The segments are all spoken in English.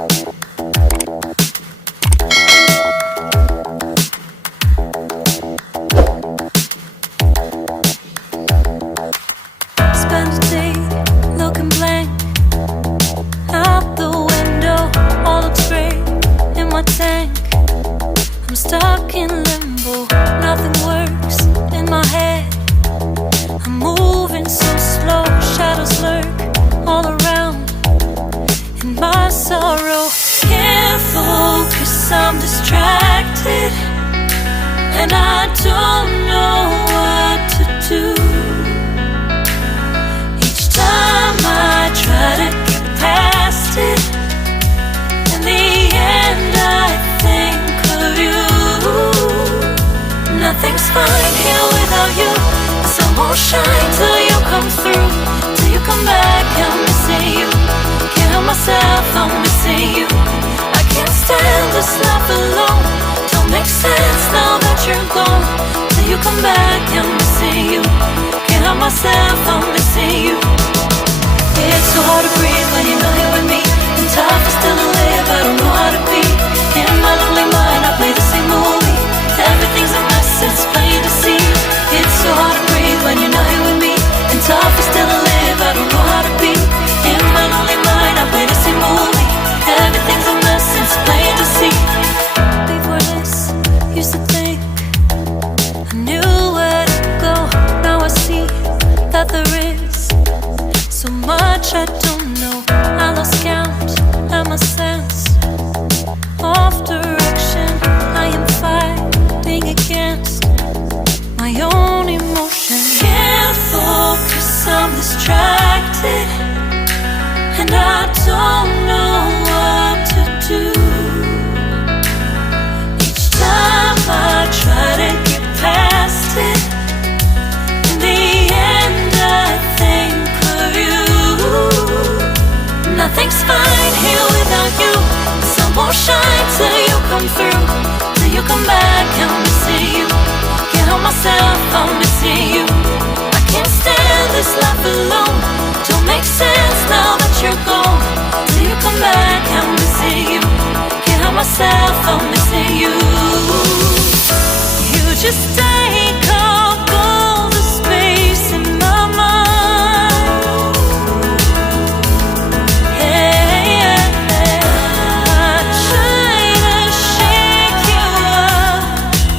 Spend a day looking blank out the window, all looks great in my tank. I'm stuck in limbo, nothing works in my head. I'm moving so slow, shadows lurk all around. In my sorrow, can't focus, I'm distracted, and I don't know what to do. Each time I try to get past it, in the end I think of you. Nothing's fine here without you. The sun won't shine till you come through, till you come back. I'm missing you. Can't help myself, I'm missing you. I can't stand this life alone. Don't make sense now that you're gone. Till you come back, I'm missing you. Can't help myself, I'm missing you. It's so hard to breathe when you're not here with me, and tough is still to live, I don't know how to be. In my lonely mind I play the same movie. Everything's a mess, it's plain to see. It's so hard to breathe when you're not here with me, and tough is still to live, I don't know how to be. In my lonely mind I play the same movie. Everything's a mess, it's plain to see. Before this, used to think I knew where to go. Now I see that there is so much I don't know. I lost count at my sense of direction. I am fighting against my own emotion. Can't focus, I'm distracted, and I don't know what to do. Each time I try to get past it, in the end I think of you. Nothing's fine here without you. The sun won't shine till you come through, till you come back. I'm missing you. Can't help myself, I'm missing you. I can't stand this life alone. Don't make sense now that you're gone. Till you come back, I'm missing you. Can't help myself, I'm missing you. You just take up all the space in my mind. Hey, I try to shake you up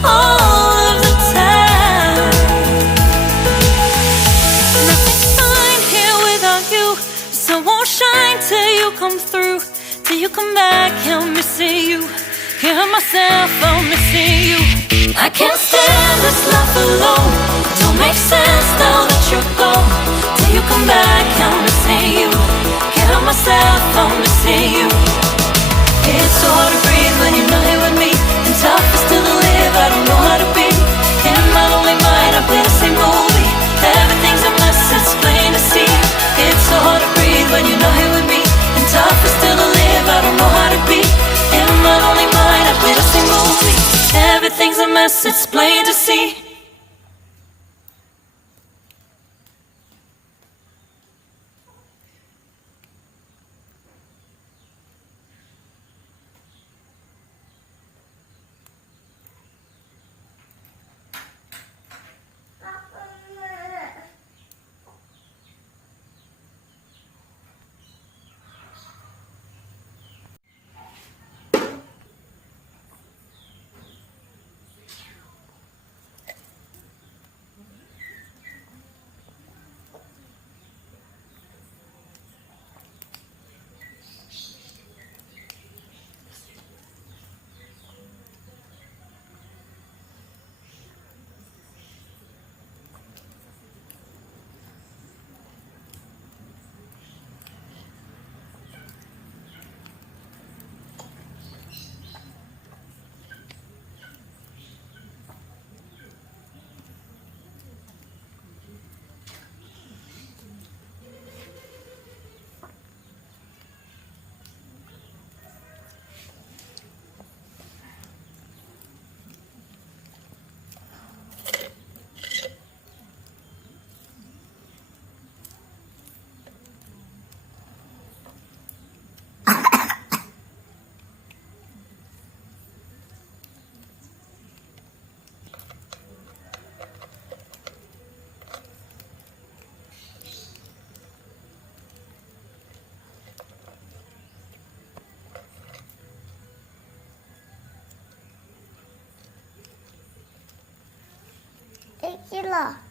all of the time. Nothing's fine here without you. The sun won't shine till you come through, till you come back. I'm missing you. Can't help myself, I'm missing you. I can't stand this life alone. Don't make sense now that you're gone. Till you come back, I'm missing you. Can't help myself, I'm missing you. It's so hard to breathe when you're not here with me, and tough is still to live, I don't know how to be. In my lonely mind I play the same movie. Everything's a mess, it's plain to see. It's so hard to breathe when you're not here with me, and tough is still to live, I don't know how to be. In my lonely mind I play the same movie. Everything's a mess, it's plain to see. Tequila.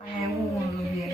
ไปไงพูดวนเวียน